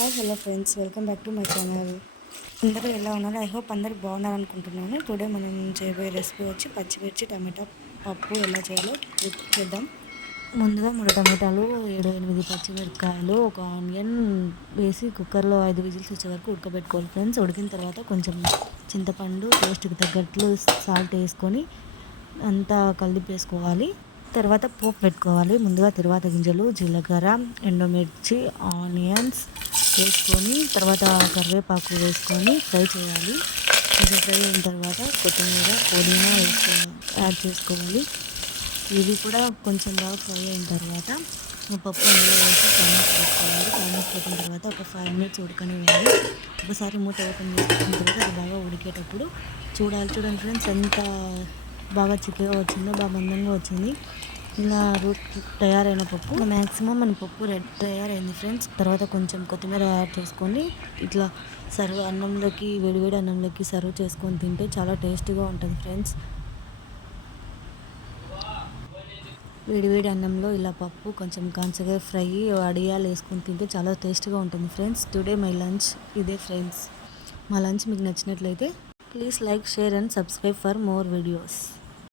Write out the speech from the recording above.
Hi hello friends, welcome back to my channel. అందరూ ఎలా ఉన్నారు? ఐ హోప్ అందరూ బాగున్నారు అనుకుంటున్నాను. టుడే మనం చేయబోయే రెసిపీ వచ్చి పచ్చిమిర్చి టమాటా పప్పు ఎలా చేయాలో చేద్దాం. ముందుగా 3 టమాటాలు, 7-8 పచ్చిమిరపకాయలు, ఒక ఆనియన్ వేసి కుక్కర్లో 5 విజిల్స్ వచ్చే వరకు ఉడకబెట్టుకోవాలి ఫ్రెండ్స్. ఉడికిన తర్వాత కొంచెం చింతపండు, టేస్ట్కి తగ్గట్లు సాల్ట్ వేసుకొని అంతా కలిపేసుకోవాలి. తర్వాత పోపు పెట్టుకోవాలి. ముందుగా తిరువాత గింజలు, జీలకర్ర, ఎండుమిర్చి, ఆనియన్స్ వేసుకొని తర్వాత కరివేపాకు వేసుకొని ఫ్రై చేయాలి. కొంచెం ఫ్రై అయిన తర్వాత కొత్తిమీర, పుదీనా యాడ్ చేసుకోవాలి. ఇవి కూడా కొంచెం బాగా ఫ్రై అయిన తర్వాత పప్పు అందులో వేసి టైమింగ్స్ పెట్టుకోవాలి. టైమింగ్స్ పెట్టిన తర్వాత ఒక 5 మినిట్స్ ఉడకనివ్వాలి. ఒకసారి మూత ఓపెన్ చేసుకున్న తర్వాత అది బాగా ఉడికేటప్పుడు చూడండి ఫ్రెండ్స్, ఎంత బాగా చిక్కగా వచ్చిందో, బాగా మందంగా వచ్చింది. ఇలా తయారైన పప్పు మ్యాక్సిమం మన పప్పు తయారైంది ఫ్రెండ్స్. తర్వాత కొంచెం కొత్తిమీర యాడ్ చేసుకొని ఇట్లా అన్నంలోకి, వేడివేడి అన్నంలోకి సర్వ్ చేసుకొని తింటే చాలా టేస్టీగా ఉంటుంది ఫ్రెండ్స్. వేడివేడి అన్నంలో ఇలా పప్పు కొంచెం కాంచగా ఫ్రై వడియాలు వేసుకొని తింటే చాలా టేస్టీగా ఉంటుంది ఫ్రెండ్స్. టుడే మై లంచ్ ఇదే ఫ్రెండ్స్. మా లంచ్ మీకు నచ్చినట్లయితే please like, share and subscribe for more videos.